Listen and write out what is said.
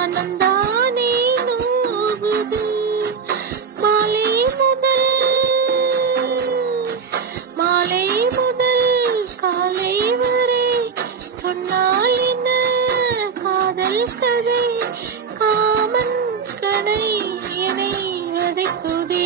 மனந்தானே நோகுது. மாலை முதல் காலை வரை சொன்னால் என்ன காதல் கதை. காமன் கடை என்னை வதைக்குதே.